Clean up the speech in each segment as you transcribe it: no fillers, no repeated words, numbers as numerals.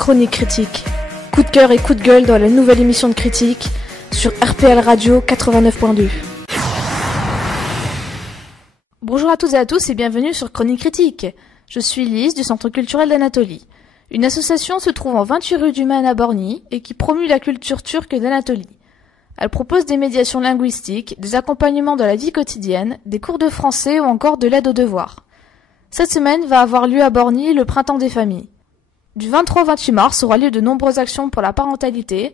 Chronique critique. Coup de cœur et coup de gueule dans la nouvelle émission de critique sur RPL Radio 89.2. Bonjour à toutes et à tous et bienvenue sur Chronique critique. Je suis Lise du Centre culturel d'Anatolie. Une association se trouve en 28 rue du Maine à Borny et qui promue la culture turque d'Anatolie. Elle propose des médiations linguistiques, des accompagnements dans la vie quotidienne, des cours de français ou encore de l'aide aux devoirs. Cette semaine va avoir lieu à Borny le Printemps des familles. Du 23 au 28 mars aura lieu de nombreuses actions pour la parentalité,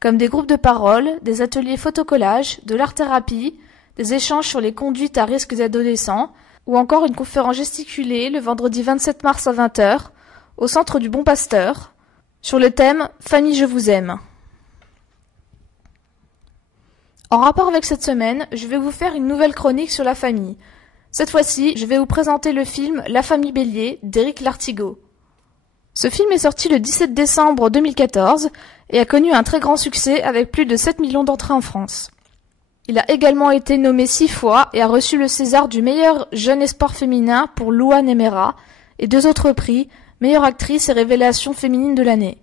comme des groupes de parole, des ateliers photocollage, de l'art-thérapie, des échanges sur les conduites à risque des adolescents, ou encore une conférence gesticulée le vendredi 27 mars à 20h, au centre du Bon Pasteur, sur le thème « Famille, je vous aime ». En rapport avec cette semaine, je vais vous faire une nouvelle chronique sur la famille. Cette fois-ci, je vais vous présenter le film La famille Bélier d'Éric Lartigot. Ce film est sorti le 17 décembre 2014 et a connu un très grand succès avec plus de 7 millions d'entrées en France. Il a également été nommé 6 fois et a reçu le César du meilleur jeune espoir féminin pour Louane Emera et 2 autres prix, meilleure actrice et révélation féminine de l'année.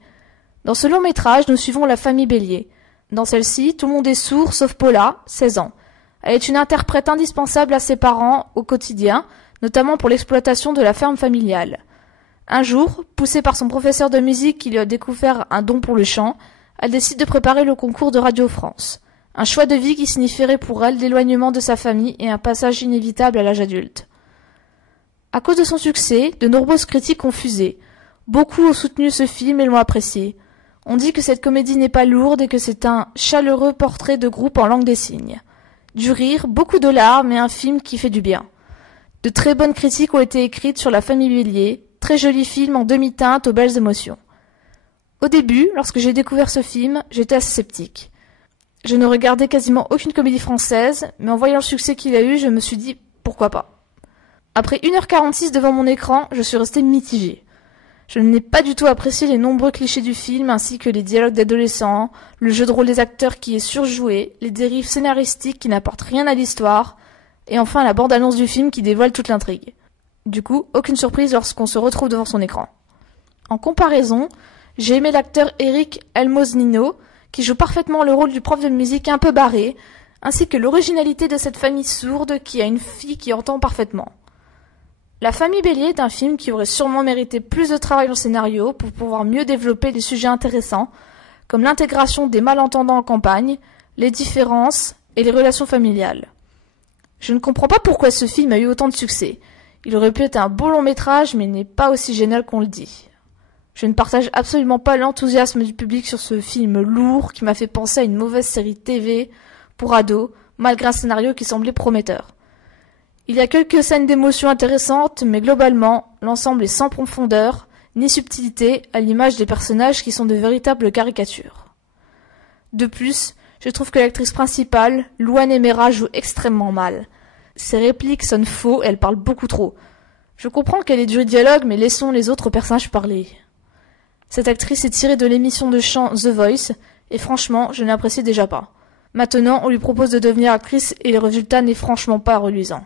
Dans ce long métrage, nous suivons la famille Bélier. Dans celle-ci, tout le monde est sourd sauf Paula, 16 ans. Elle est une interprète indispensable à ses parents au quotidien, notamment pour l'exploitation de la ferme familiale. Un jour, poussée par son professeur de musique qui lui a découvert un don pour le chant, elle décide de préparer le concours de Radio France. Un choix de vie qui signifierait pour elle l'éloignement de sa famille et un passage inévitable à l'âge adulte. À cause de son succès, de nombreuses critiques ont fusé. Beaucoup ont soutenu ce film et l'ont apprécié. On dit que cette comédie n'est pas lourde et que c'est un chaleureux portrait de groupe en langue des signes. Du rire, beaucoup de larmes et un film qui fait du bien. De très bonnes critiques ont été écrites sur La famille Bélier, très joli film en demi-teinte aux belles émotions. Au début, lorsque j'ai découvert ce film, j'étais assez sceptique. Je ne regardais quasiment aucune comédie française, mais en voyant le succès qu'il a eu, je me suis dit pourquoi pas. Après 1h46 devant mon écran, je suis restée mitigée. Je n'ai pas du tout apprécié les nombreux clichés du film ainsi que les dialogues d'adolescents, le jeu de rôle des acteurs qui est surjoué, les dérives scénaristiques qui n'apportent rien à l'histoire, et enfin la bande-annonce du film qui dévoile toute l'intrigue. Du coup, aucune surprise lorsqu'on se retrouve devant son écran. En comparaison, j'ai aimé l'acteur Eric Elmosnino, qui joue parfaitement le rôle du prof de musique un peu barré, ainsi que l'originalité de cette famille sourde qui a une fille qui entend parfaitement. La famille Bélier est un film qui aurait sûrement mérité plus de travail en scénario pour pouvoir mieux développer des sujets intéressants, comme l'intégration des malentendants en campagne, les différences et les relations familiales. Je ne comprends pas pourquoi ce film a eu autant de succès. Il aurait pu être un beau long métrage, mais n'est pas aussi génial qu'on le dit. Je ne partage absolument pas l'enthousiasme du public sur ce film lourd qui m'a fait penser à une mauvaise série TV pour ados, malgré un scénario qui semblait prometteur. Il y a quelques scènes d'émotion intéressantes, mais globalement, l'ensemble est sans profondeur, ni subtilité, à l'image des personnages qui sont de véritables caricatures. De plus, je trouve que l'actrice principale, Louane Emera, joue extrêmement mal. Ses répliques sonnent faux et elle parle beaucoup trop. Je comprends qu'elle ait du dialogue, mais laissons les autres personnages parler. Cette actrice est tirée de l'émission de chant The Voice, et franchement, je n'apprécie déjà pas. Maintenant, on lui propose de devenir actrice et le résultat n'est franchement pas reluisant.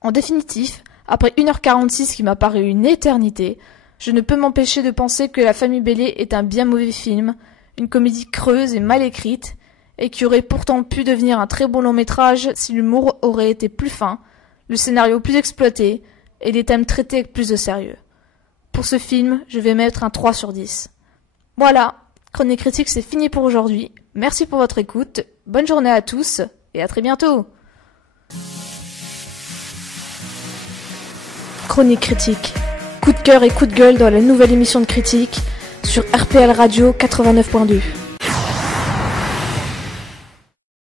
En définitif, après 1h46 qui m'a paru une éternité, je ne peux m'empêcher de penser que La famille Bélier est un bien mauvais film, une comédie creuse et mal écrite, et qui aurait pourtant pu devenir un très bon long métrage si l'humour aurait été plus fin, le scénario plus exploité, et les thèmes traités avec plus de sérieux. Pour ce film, je vais mettre un 3 sur 10. Voilà, Chronique critique c'est fini pour aujourd'hui. Merci pour votre écoute, bonne journée à tous, et à très bientôt. Chronique critique. Coup de cœur et coup de gueule dans la nouvelle émission de critique sur RPL Radio 89.2.